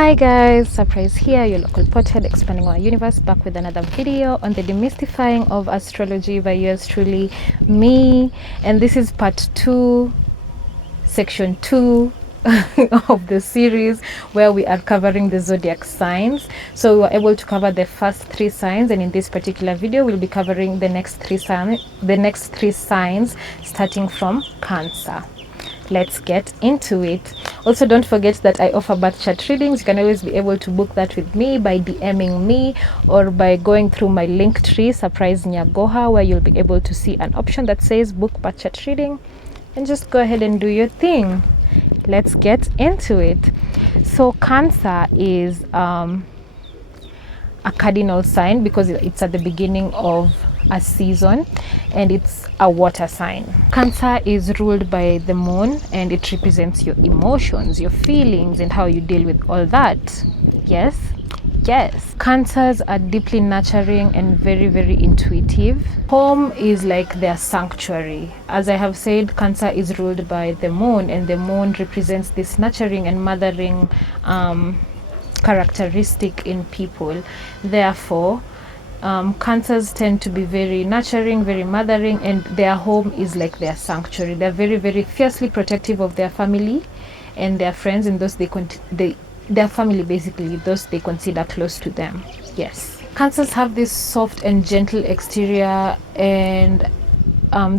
Hi guys, Surprise here, your local pothead expanding our universe, back with another video on the demystifying of astrology by yours truly, me. And this is part 2, section 2 of the series, where we are covering the zodiac signs. So we were able to cover the first 3 signs, and in this particular video we'll be covering the next 3 signs starting from Cancer. Let's get into it. Also, don't forget that I offer birth chart readings. You can always be able to book that with me by DMing me or by going through my link tree, Surprise Nyagoha, where you'll be able to see an option that says book birth chart reading, and just go ahead and do your thing. Let's get into it. So Cancer is a cardinal sign because it's at the beginning of a season, and it's a water sign. Cancer is ruled by the moon, and it represents your emotions, your feelings, and how you deal with all that. Yes, Cancers are deeply nurturing and very, very intuitive. Home is like their sanctuary. As I have said, Cancer is ruled by the moon, and the moon represents this nurturing and mothering characteristic in people. Therefore, Cancers tend to be very nurturing, very mothering, and their home is like their sanctuary. They're very, very fiercely protective of their family and their friends, and those their family, basically those they consider close to them. Yes, Cancers have this soft and gentle exterior, and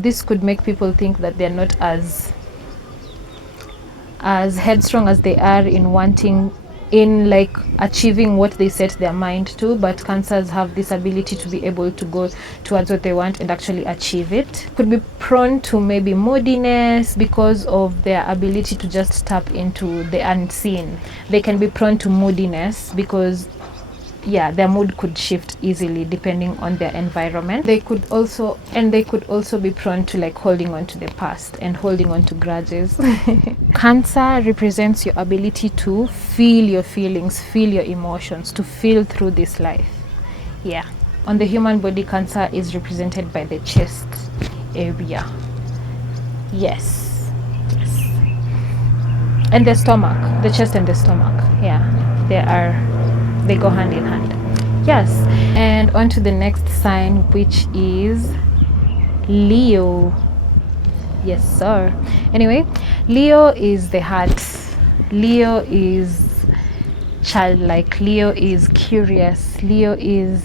this could make people think that they're not as headstrong as they are in like achieving what they set their mind to, but Cancers have this ability to be able to go towards what they want and actually achieve it. Could be prone to maybe moodiness because of their ability to just tap into the unseen. They can be prone to moodiness because their mood could shift easily depending on their environment. They could also be prone to like holding on to the past and holding on to grudges. Cancer represents your ability to feel your feelings, feel your emotions, to feel through this life. On the human body, Cancer is represented by the chest area. Yes, and the stomach. The chest and the stomach, they go hand in hand. Yes, and on to the next sign, which is Leo. Yes sir. Anyway, Leo is the heart. Leo is childlike. Leo is curious. Leo is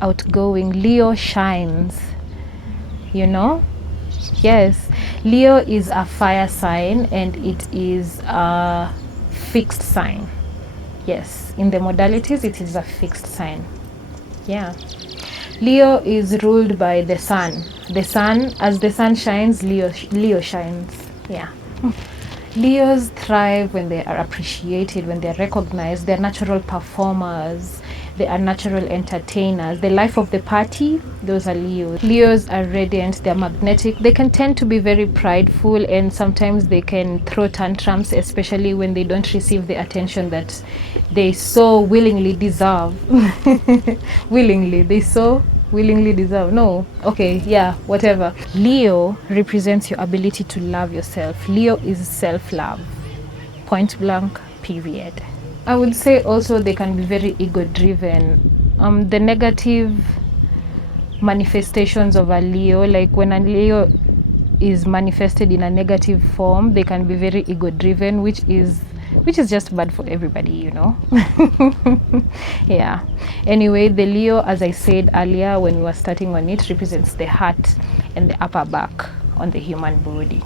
outgoing. Leo shines, Yes, Leo is a fire sign, and it is a fixed sign. Yes, in the modalities it is a fixed sign. Leo is ruled by the sun. The sun, as the sun shines, Leo shines. Leos thrive when they are appreciated, when they're recognized. They're natural performers. They are natural entertainers. The life of the party, those are Leos. Leos are radiant. They're magnetic. They can tend to be very prideful, and sometimes they can throw tantrums, especially when they don't receive the attention that they so willingly deserve. Whatever. Leo represents your ability to love yourself. Leo is self-love, point blank, period. I would say also they can be very ego-driven. The negative manifestations of a Leo, like when a Leo is manifested in a negative form, they can be very ego-driven, which is just bad for everybody, Anyway, the Leo, as I said earlier when we were starting on it, represents the heart and the upper back on the human body.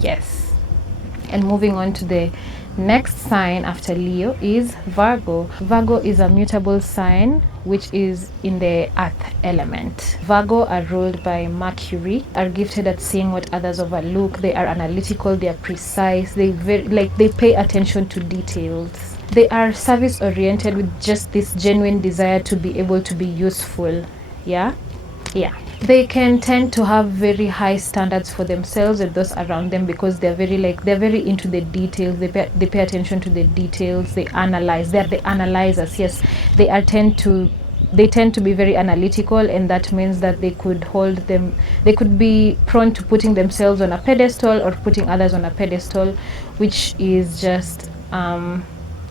Yes. And moving on to the next sign after Leo is Virgo. Virgo is a mutable sign which is in the earth element. Virgo are ruled by Mercury, are gifted at seeing what others overlook. They are analytical, they are precise, they pay attention to details. They are service oriented with just this genuine desire to be able to be useful. They can tend to have very high standards for themselves and those around them because they're very into the details. They pay attention to the details. They analyze. They're the analyzers. Yes, they tend to be very analytical, and that means that they could be prone to putting themselves on a pedestal or putting others on a pedestal, which is just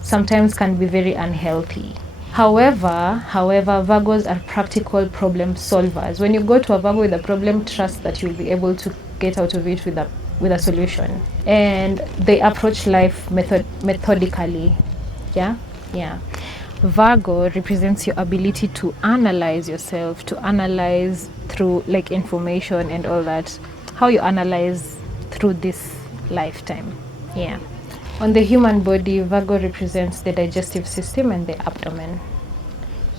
sometimes can be very unhealthy. However, Virgos are practical problem solvers. When you go to a Virgo with a problem, trust that you'll be able to get out of it with a solution. And they approach life methodically. Yeah. Virgo represents your ability to analyze yourself, to analyze through like information and all that. How you analyze through this lifetime. Yeah. On the human body, Virgo represents the digestive system and the abdomen.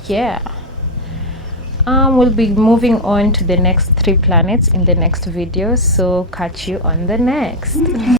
Yeah. We'll be moving on to the next 3 planets in the next video, so catch you on the next.